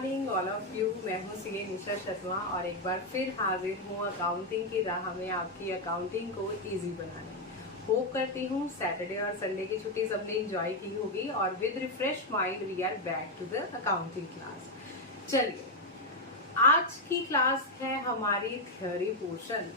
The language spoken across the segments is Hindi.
Morning all of you. मैं हूँ सीए निशा शर्मा और एक बार फिर हाजिर हूँ अकाउंटिंग की राह में आपकी अकाउंटिंग को इजी बनाने। होप करती हूँ सैटरडे और संडे की छुट्टी सबने एंजॉय की होगी और with refresh mind we are back to the accounting class. चलिए, आज की क्लास है हमारी थ्योरी पोर्शन।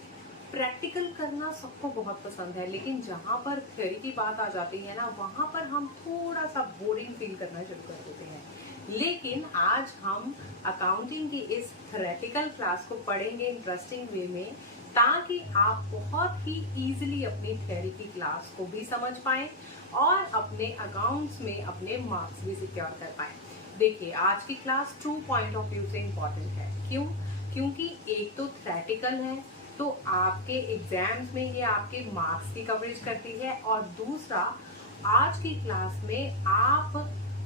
प्रैक्टिकल करना सबको बहुत पसंद है, लेकिन जहाँ पर थ्योरी की बात आ जाती है ना, वहाँ पर हम थोड़ा सा बोरिंग फील करना शुरू कर देते हैं। लेकिन आज हम अकाउंटिंग की इस थ्योरेटिकल क्लास को पढ़ेंगे इंटरेस्टिंग वे में, ताकि आप बहुत ही इजीली अपनी थ्योरी की क्लास को भी समझ पाएं और अपने अकाउंट्स में अपने मार्क्स भी सिक्योर कर पाएं। देखिए, आज की क्लास 2 पॉइंट ऑफ व्यू से इम्पोर्टेंट है। क्यों? क्योंकि एक तो थ्योरेटिकल है, तो आपके एग्जाम्स में ये आपके मार्क्स की कवरेज करती है, और दूसरा आज की क्लास में आप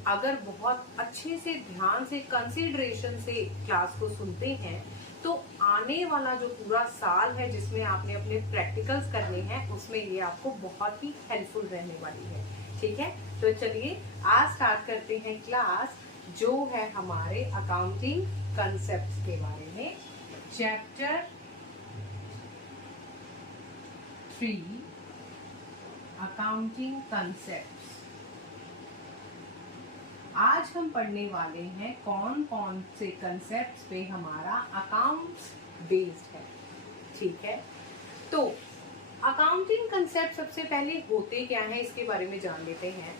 अगर बहुत अच्छे से ध्यान से कंसीडरेशन से क्लास को सुनते हैं तो आने वाला जो पूरा साल है जिसमें आपने अपने प्रैक्टिकल्स करने हैं, उसमें ये आपको बहुत ही हेल्पफुल रहने वाली है। ठीक है, तो चलिए आज स्टार्ट करते हैं क्लास, जो है हमारे अकाउंटिंग कंसेप्ट्स के बारे में। Chapter 3 accounting concepts. आज हम पढ़ने वाले हैं कौन कौन से कंसेप्ट्स पे हमारा अकाउंट्स बेस्ड है। ठीक है, तो अकाउंटिंग कंसेप्ट सबसे पहले होते क्या है इसके बारे में जान लेते हैं।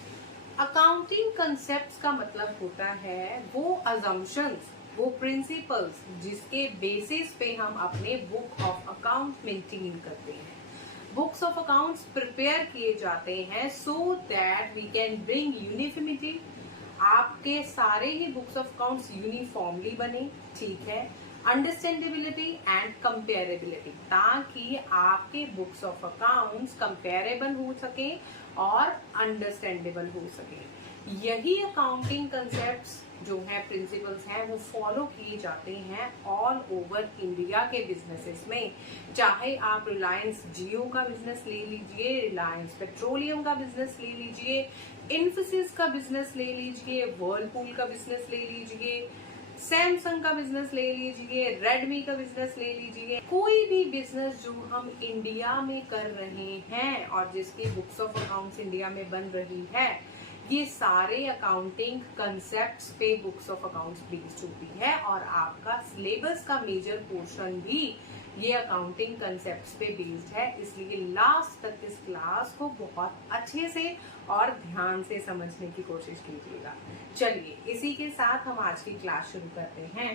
अकाउंटिंग कंसेप्ट्स का मतलब होता है वो अजम्पशंस, वो प्रिंसिपल्स जिसके बेसिस पे हम अपने बुक ऑफ अकाउंट मेंटेन करते हैं। बुक्स ऑफ अकाउंट्स प्रिपेयर किए जाते हैं so that we can bring uniformity, आपके सारे ही बुक्स ऑफ अकाउंट्स यूनिफॉर्मली बने। ठीक है, अंडरस्टैंडेबिलिटी एंड कंपेरेबिलिटी, ताकि आपके बुक्स ऑफ अकाउंट्स कंपेरेबल हो सके और अंडरस्टैंडेबल हो सके। यही अकाउंटिंग कंसेप्ट्स जो है, प्रिंसिपल्स हैं, वो फॉलो किए जाते हैं ऑल ओवर इंडिया के बिजनेसेस में। चाहे आप रिलायंस जियो का बिजनेस ले लीजिए, रिलायंस पेट्रोलियम का बिजनेस ले लीजिए, इन्फोसिस का बिजनेस ले लीजिए, वर्लपूल का बिजनेस ले लीजिए, सैमसंग का बिजनेस ले लीजिए, रेडमी का बिजनेस ले लीजिए। कोई भी बिजनेस जो हम इंडिया में कर रहे हैं और जिसकी बुक्स ऑफ अकाउंट्स इंडिया में बन रही है, ये सारे अकाउंटिंग कंसेप्ट्स पे बुक्स ऑफ अकाउंट्स बेस्ड होती है, और आपका सिलेबस का मेजर पोर्शन भी ये अकाउंटिंग कंसेप्ट्स पे बेस्ड है। इसलिए लास्ट तक इस क्लास को बहुत अच्छे से और ध्यान से समझने की कोशिश कीजिएगा। चलिए, इसी के साथ हम आज की क्लास शुरू करते हैं।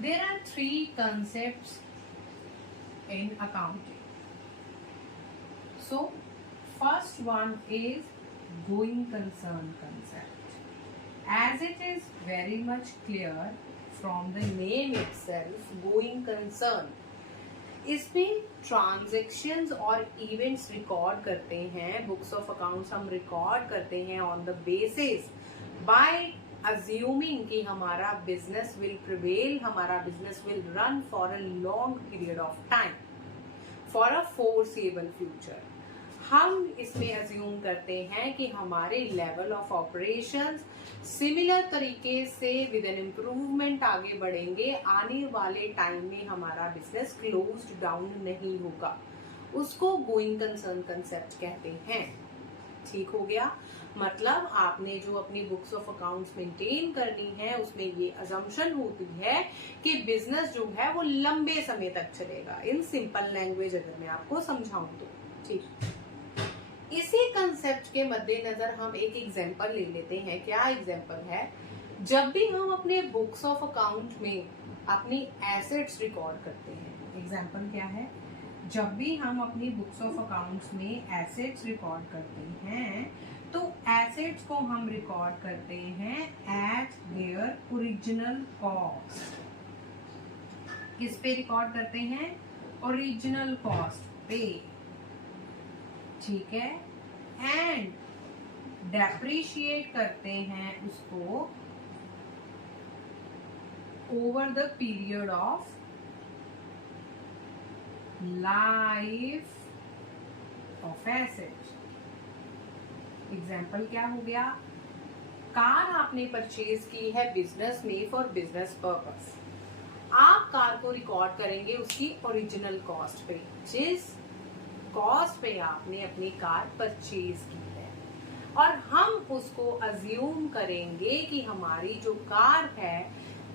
There are 3 concepts in accounting. So, first one is going concern concept. As it is very much clear from the name itself, going concern, इसमें ट्रांजैक्शंस और इवेंट्स रिकॉर्ड करते हैं। बुक्स ऑफ अकाउंट्स हम रिकॉर्ड करते हैं on the basis by assuming कि हमारा बिजनेस विल प्रिवेल, हमारा business will run for a long period of time, for a foreseeable future. हम इसमें अज्यूम करते हैं कि हमारे लेवल ऑफ ऑपरेशंस सिमिलर तरीके से विद एन इम्प्रूवमेंट आगे बढ़ेंगे। आने वाले टाइम में हमारा बिजनेस क्लोज्ड डाउन नहीं होगा। उसको गोइंग कंसर्न कंसेप्ट कहते हैं। ठीक हो गया, मतलब आपने जो अपनी बुक्स ऑफ अकाउंट्स मेंटेन करनी है उसमें ये अजम्पशन होती है कि बिजनेस जो है वो लंबे समय तक चलेगा। इन सिंपल लैंग्वेज अगर मैं आपको समझाऊं तो ठीक। इसी कंसेप्ट के मद्देनजर हम एक एग्जांपल ले लेते हैं। क्या एग्जांपल है? जब भी हम अपने बुक्स ऑफ अकाउंट में अपनी एसेट्स रिकॉर्ड करते हैं, एग्जांपल क्या है? जब भी हम अपनी बुक्स ऑफ अकाउंट्स में एसेट्स रिकॉर्ड करते हैं तो एसेट्स को हम रिकॉर्ड करते हैं एट देयर ओरिजिनल कॉस्ट। किस पे रिकॉर्ड करते हैं? ओरिजिनल कॉस्ट पे। ठीक है, एंड डेप्रिशिएट करते हैं उसको over the period of life of asset. Example क्या हो गया? कार आपने परचेज की है बिजनेस में फॉर बिजनेस पर्पस। आप कार को रिकॉर्ड करेंगे उसकी ओरिजिनल कॉस्ट पे, जिस कॉस्ट पे आपने अपनी कार परचेज की है, और हम उसको अज्यूम करेंगे कि हमारी जो कार है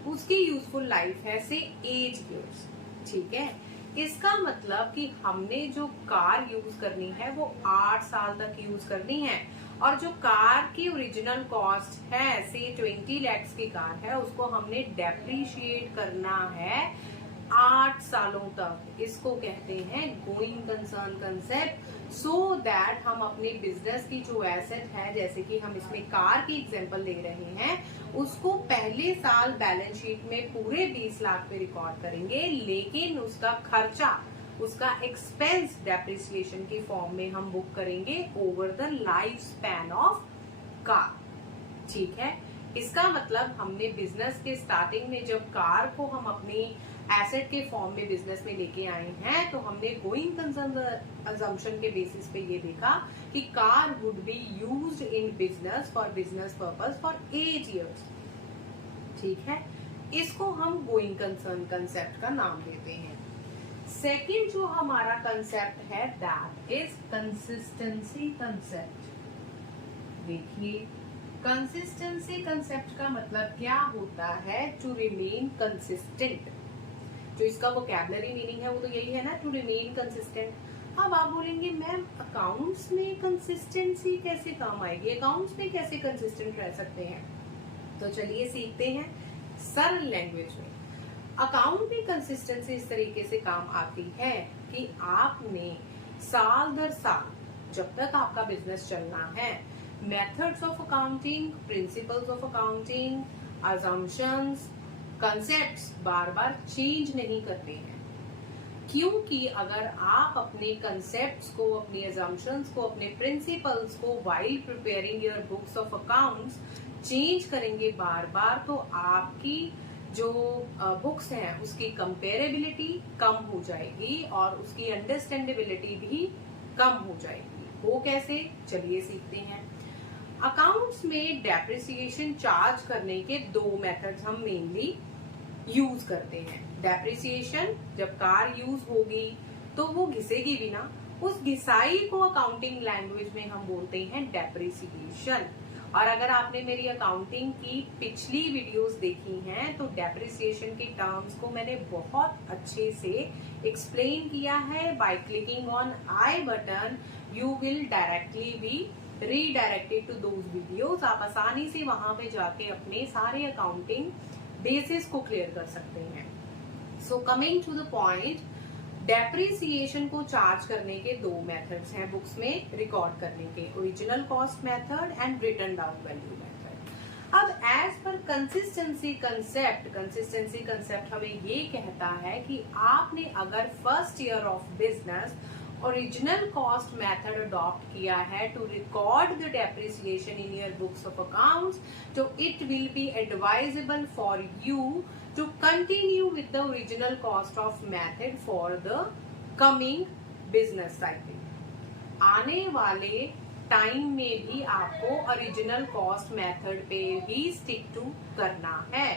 उसकी यूजफुल लाइफ है से 8 years। ठीक है, इसका मतलब कि हमने जो कार यूज करनी है वो 8 साल तक यूज करनी है, और जो कार की ओरिजिनल कॉस्ट है से 20 lakhs की कार है उसको हमने डेप्रिशिएट करना है 8 सालों तक। इसको कहते हैं going concern concept, so that हम अपने बिजनेस की जो एसेट है, जैसे कि हम इसमें कार की एग्जांपल ले रहे हैं, उसको पहले साल बैलेंस शीट में पूरे 20 लाख पे रिकॉर्ड करेंगे, लेकिन उसका खर्चा, उसका एक्सपेंस डेप्रिसिएशन की फॉर्म में हम बुक करेंगे over the life span of car. ठीक है, इसका मतलब हमने बिजनेस के स्टार्टिंग में जब कार को हम अपनी एसेट के फॉर्म में बिजनेस में लेके आए हैं, तो हमने गोइंग कंसर्न अजम्पशन के बेसिस पे ये देखा कि car would be used in business for business purpose for 8 years। ठीक है, इसको हम गोइंग कंसर्न कंसेप्ट का नाम देते हैं। सेकंड जो हमारा कंसेप्ट है दैट इज कंसिस्टेंसी कंसेप्ट। देखिए, कंसिस्टेंसी कंसेप्ट का मतलब क्या होता है? To remain consistent. जो इसका वोकैबुलरी मीनिंग है वो तो यही है ना, टू रिमेन कंसिस्टेंट। अब आप बोलेंगे मैम अकाउंट्स में कंसिस्टेंसी कैसे काम आएगी, अकाउंट्स में कैसे कंसिस्टेंट रह सकते हैं? तो चलिए सीखते हैं सरल लैंग्वेज में। अकाउंट में कंसिस्टेंसी इस तरीके से काम आती है कि आपने साल दर साल, जब तक आपका बिजनेस चलना है, methods of accounting, principles of accounting, assumptions, concepts bar bar change नहीं करते हैं। क्योंकि अगर आप अपने कंसेप्ट्स को, अपने असम्पशंस को, अपने प्रिंसिपल्स को while preparing your books of accounts change करेंगे बार बार, तो आपकी जो बुक्स हैं उसकी कंपेरेबिलिटी कम हो जाएगी और उसकी अंडरस्टैंडेबिलिटी भी कम हो जाएगी। वो कैसे, चलिए सीखते हैं। अकाउंट्स में डेप्रिसिएशन चार्ज करने के 2 मेथड्स हम मेनली यूज करते हैं। डेप्रिसिएशन, जब कार यूज होगी तो वो घिसेगी भी ना, उस घिसाई को अकाउंटिंग लैंग्वेज में हम बोलते हैं डेप्रिसिएशन। और अगर आपने मेरी अकाउंटिंग की पिछली वीडियोस देखी हैं तो डेप्रिसिएशन के टर्म्स को मैंने बहुत अच्छे से एक्सप्लेन किया है। By clicking on I button you will directly be redirected to those videos. आप आसानी से वहां पे जाके अपने सारे अकाउंटिंग बेसिस को क्लियर कर सकते हैं। So coming to the point, depreciation को चार्ज करने के 2 मेथड्स हैं बुक्स में रिकॉर्ड करने के, original cost method and written down value method. अब एज पर कंसिस्टेंसी कंसेप्ट हमें ये कहता है कि आपने अगर first year of business original cost method adopt किया है to record the depreciation in your books of accounts, तो it will be advisable for you to continue with the original cost of method for the coming business cycle। आने वाले टाइम में भी आपको ओरिजिनल कॉस्ट मेथड पे ही स्टिक टू करना है।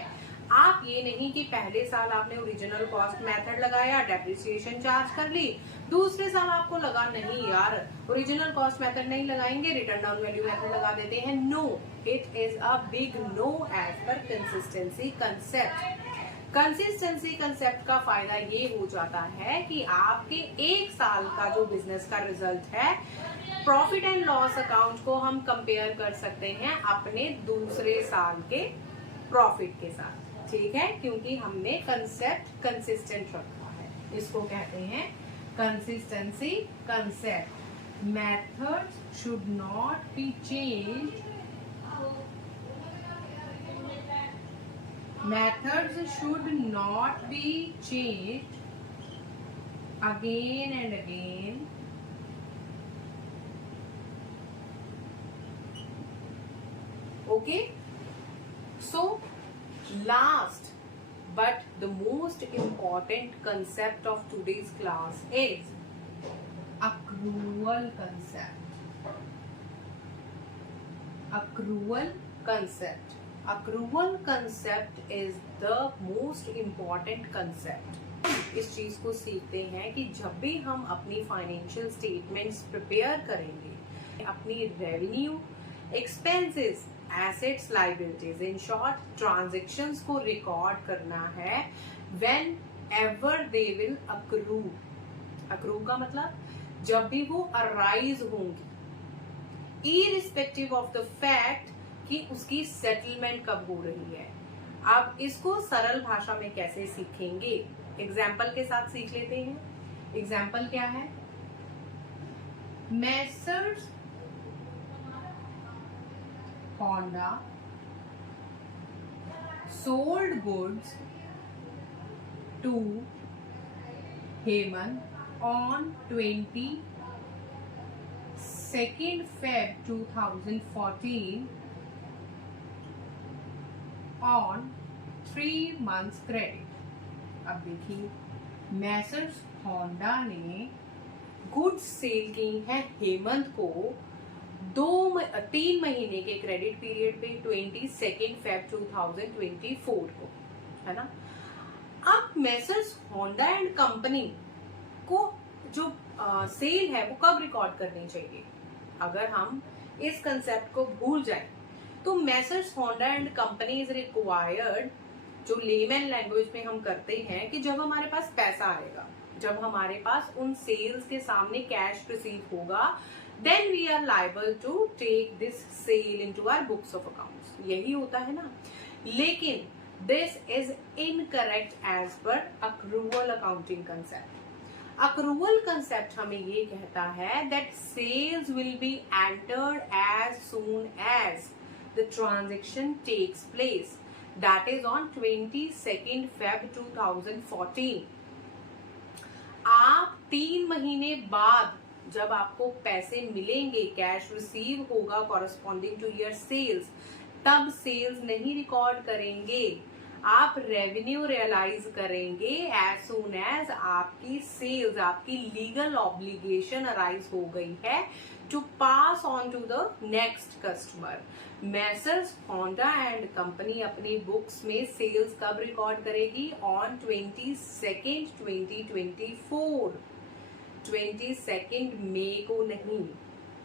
आप ये नहीं कि पहले साल आपने ओरिजिनल कॉस्ट मेथड लगाया, डेप्रिसिएशन चार्ज कर ली, दूसरे साल आपको लगा नहीं यार ओरिजिनल कॉस्ट मेथड नहीं लगाएंगे, रिटर्न डाउन वैल्यू मेथड लगा देते हैं। No, it is a big no as पर कंसिस्टेंसी कंसेप्ट। कंसिस्टेंसी कंसेप्ट का फायदा ये हो जाता है कि आपके 1 साल का जो बिजनेस का रिजल्ट है, प्रॉफिट एंड लॉस अकाउंट को हम कंपेयर कर सकते हैं अपने दूसरे साल के प्रॉफिट के साथ। ठीक है, क्योंकि हमने कंसेप्ट कंसिस्टेंट रखा है। इसको कहते हैं consistency concept. Methods should not be changed, methods should not be changed again and again, okay? So last but the most important concept of today's class is accrual concept। accrual concept. Accrual concept is the most important concept. इस चीज को सीखते हैं कि जब भी हम अपनी फाइनेंशियल स्टेटमेंट्स प्रिपेयर करेंगे, अपनी revenue, expenses, assets, liabilities, in short transactions को रिकॉर्ड करना है when ever they will accrue. Accrue का मतलब जब भी वो अराइज होंगी, इरिस्पेक्टिव ऑफ द फैक्ट कि उसकी सेटलमेंट कब हो रही है. अब इसको सरल भाषा में कैसे सीखेंगे, एग्जाम्पल के साथ सीख लेते हैं. एग्जाम्पल क्या है? Messrs Honda sold goods to Hemant on 22nd Feb 2014 on 3 months credit. अब देखिए, मैसर्स होंडा ने गुड्स सेल की है हेमंत को 3 महीने के क्रेडिट पीरियड पे 22nd Feb 2024 को, है ना. अब मैसर्स होंडा एंड कंपनी को जो सेल है वो कब रिकॉर्ड करनी चाहिए? अगर हम इस कंसेप्ट को भूल जाए तो Messrs Honda and company is required, जो लेमैन लैंग्वेज में हम करते हैं, कि जब हमारे पास पैसा आएगा, जब हमारे पास उन सेल्स के सामने कैश रिसीव होगा, then we are liable to take this sale into our books of accounts. यही होता है ना. लेकिन this is incorrect as per accrual accounting concept. Accrual concept हमें ये कहता है that sales will be entered as soon as the transaction takes place, that is on 22nd Feb 2014. आप 3 महीने बाद जब आपको पैसे मिलेंगे, कैश रिसीव होगा कॉरस्पॉन्डिंग टू योर सेल्स, तब सेल्स नहीं रिकॉर्ड करेंगे. आप रेवेन्यू रियलाइज करेंगे एज सून एज आपकी सेल्स, आपकी लीगल ऑब्लिगेशन अराइज हो गई है to pass on to the next customer. Messrs Honda and company अपनी बुक्स में सेल्स कब रिकॉर्ड करेगी? ऑन 22nd 2024, 22nd मई को नहीं.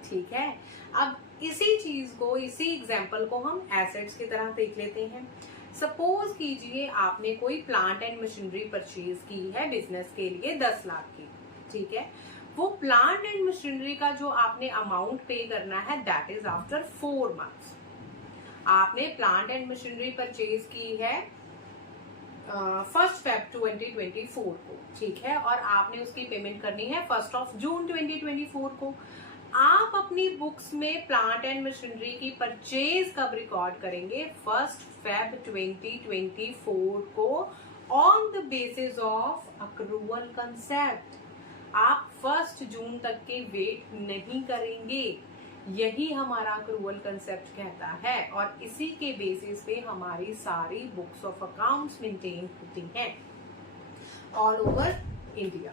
ठीक है. अब इसी चीज को, इसी एग्जाम्पल को हम एसेट्स की तरह देख लेते हैं. सपोज कीजिए आपने कोई प्लांट एंड मशीनरी परचेज की है बिजनेस के लिए 10 लाख की. ठीक है. वो प्लांट एंड मशीनरी का जो आपने अमाउंट पे करना है, दैट इज आफ्टर 4 months. आपने प्लांट एंड मशीनरी परचेज की है 1st Feb 2024 को. ठीक है. और आपने उसकी पेमेंट करनी है 1st June 2024 को. आप अपनी बुक्स में प्लांट एंड मशीनरी की परचेज कब रिकॉर्ड करेंगे? 1st Feb 2024 को, on the basis of accrual concept. आप 1st June तक के वेट नहीं करेंगे. यही हमारा अक्रूवल कंसेप्ट कहता है, और इसी के बेसिस पे हमारी सारी बुक्स ऑफ अकाउंट्स मेंटेन होती हैं ऑल ओवर इंडिया.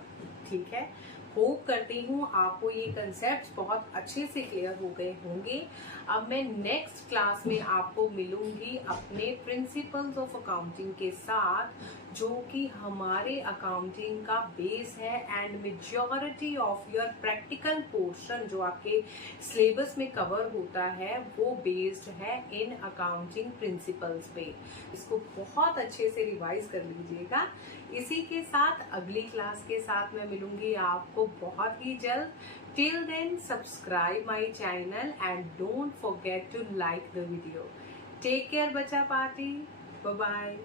ठीक है. होप करती हूँ आपको ये कंसेप्ट बहुत अच्छे से क्लियर हो गए होंगे. अब मैं नेक्स्ट क्लास में आपको मिलूंगी अपने प्रिंसिपल्स ऑफ अकाउंटिंग के साथ, जो कि हमारे अकाउंटिंग का बेस है, and majority of your practical portion जो आपके सिलेबस में कवर होता है वो बेस्ड है इन अकाउंटिंग प्रिंसिपल्स पे. इसको बहुत अच्छे से रिवाइज कर लीजिएगा. इसी के साथ अगली क्लास के साथ मैं मिलूंगी आपको बहुत ही जल्द. Till then, subscribe my channel and don't forget to like the video. Take care, Bacha Party. Bye bye.